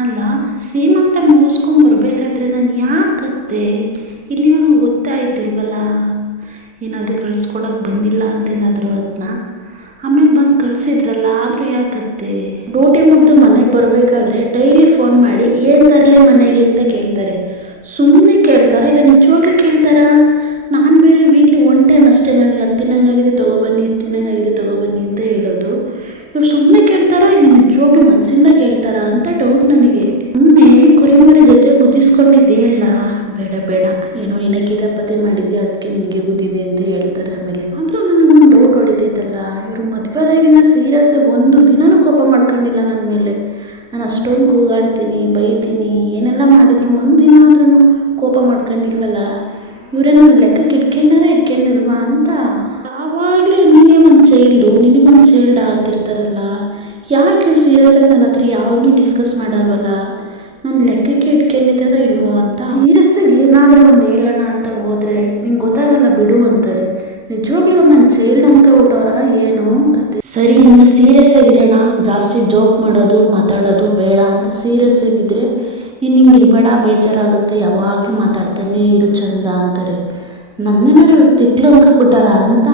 ಅಲ್ಲ, ಸೀಮಂತ ಮುಗಿಸ್ಕೊಂಡು ಬರಬೇಕಾದ್ರೆ ನಾನು ಯಾಕತ್ತೆ ಇಲ್ಲಿವರೆಗೂ ಗೊತ್ತಾಯ್ತಿಲ್ವಲ್ಲ. ಏನಾದರೂ ಕಳಿಸ್ಕೊಡೋಕೆ ಬಂದಿಲ್ಲ ಅಂತೇನಾದರೂ ಅದನ್ನ ಆಮೇಲೆ ಬಂದು ಕಳಿಸಿದ್ರಲ್ಲ, ಆದರೂ ಯಾಕತ್ತೆ ಡ್ಯೂಟಿ ಮುಗಿದು ಮನೆಗೆ ಬರಬೇಕಾದ್ರೆ ಡೈಲಿ ಫೋನ್ ಮಾಡಿ ಏನು ತರಲೆ ಮನೆಗೆ ಅಂತ ಕೇಳ್ತಾರೆ. ಸುಮ್ಮನೆ ಕೇಳ್ತಾರ ಇಲ್ಲ ನಿಜವಾಗ್ಲೂ ಕೇಳ್ತಾರ? ನಾನು ಬೇರೆ ವೀಕ್ಲಿ ಒನ್ ಟೈಮ್ ಅಷ್ಟೇ ನನಗೆ ಅದು ತಿನ್ನಂಗಾಗಿದೆ ತೊಗೊಬನ್ನಿ, ಇದು ತಿನ್ನಂಗಾಗಿದೆ ತೊಗೊಬನ್ನಿ ಅಂತ ಹೇಳೋದು. ಇವ್ರು ಸುಮ್ಮನೆ ಕೇಳ್ತಾರಾ ಇಲ್ಲ ನಿಜವಾಗ್ಲೂ ಮನಸ್ಸಿಂದ ಕೇಳ್ತಾರಾ ಅಂತ ಡೌಟ್ ನನಗೆ. ಮೊನ್ನೆ ಕುರಿಮರಿ ಜೊತೆ ಗುದ್ದಿಸ್ಕೊಂಡಿದ್ದೆ ಇಲ್ಲ, ಬೇಡ ಬೇಡ ಏನೋ ಏನಕ್ಕಿದಪ್ಪತ್ತೆ ಮಾಡಿದ್ಯಾ ಅದಕ್ಕೆ ನಿನಗೆ ಗುದ್ದಿದೆ ಅಂತ ಹೇಳ್ತಾರೆ. ಆಮೇಲೆ ಆದರೂ ನನಗೊಂದು ಡೌಟ್ ಹೊಡಿತೈತಲ್ಲ, ಇವರು ಮದುವೆದಾಗಿನ ಸೀರಿಯಸ್ ಒಂದು ದಿನನೂ ಕೋಪ ಮಾಡ್ಕೊಂಡಿಲ್ಲ ನನ್ನ ಮೇಲೆ. ನಾನು ಅಷ್ಟೊಂದು ಕೂಗಾಡ್ತೀನಿ, ಬೈತೀನಿ, ಏನೆಲ್ಲ ಮಾಡಿದ್ರು ಒಂದಿನ ಆದ್ರೂ ಕೋಪ ಮಾಡ್ಕೊಂಡಿಲ್ವಲ್ಲ. ಇವರೇ ನನ್ನ ಲೆಕ್ಕಕ್ಕೆ ಇಟ್ಕೊಂಡಿಲ್ವಾ ಅಂತ ಯಾವಾಗಲೂ ನೀನೇ ಒಂದು ಚೈಲ್ಡು, ನಿನಗೊಂದು ಚೈಲ್ಡ ಅಂತಿರ್ತಾರಲ್ಲ. ಯಾಕೆ ಇವ್ರು ಸೀರಿಯಸ್ಸಾಗಿ ನನ್ನ ಹತ್ರ ಯಾವಾಗಲೂ ಡಿಸ್ಕಸ್ ಮಾಡಲ್ವಲ್ಲ, ನನ್ನ ಲೆಕ್ಕಕ್ಕೆ ಇಟ್ಕೊಂಡಿದ್ದಾರ ಇಲ್ವೋ ಅಂತ. ಸೀರಿಯಸ್ಸಾಗಿ ಏನಾದರೂ ಒಂದು ಹೇಳೋಣ ಅಂತ ಹೋದರೆ ನಿಂಗೆ ಗೊತ್ತಾಗಲ್ಲ ಬಿಡು ಅಂತಾರೆ. ನಿಜವಾಗ್ಲೂ ಅವ್ರು ನನ್ನ ಚೈಲ್ಡ್ ಅನ್ಕೊಬಿಟ್ಟವ್ರ ಏನೋ ಕತೆ. ಸರಿ, ಇನ್ನು ಸೀರಿಯಸ್ ಆಗಿರೋಣ, ಜಾಸ್ತಿ ಜೋಕ್ ಮಾಡೋದು ಮಾತಾಡೋದು ಬೇಡ ಅಂತ. ಸೀರಿಯಸ್ ಆಗಿದ್ದರೆ ನೀನು ಹಿಂಗೆ ಇರಬೇಡ, ಬೇಜಾರಾಗುತ್ತೆ, ಯಾವಾಗಲೂ ಮಾತಾಡ್ತಾನೆ ಇರು ಚಂದ ಅಂತಾರೆ. ನನ್ನೇನಾದ್ರು ತಿಟ್ಲು ಅನ್ಕೊಬಿಟ್ಟಾರ ಅಂತ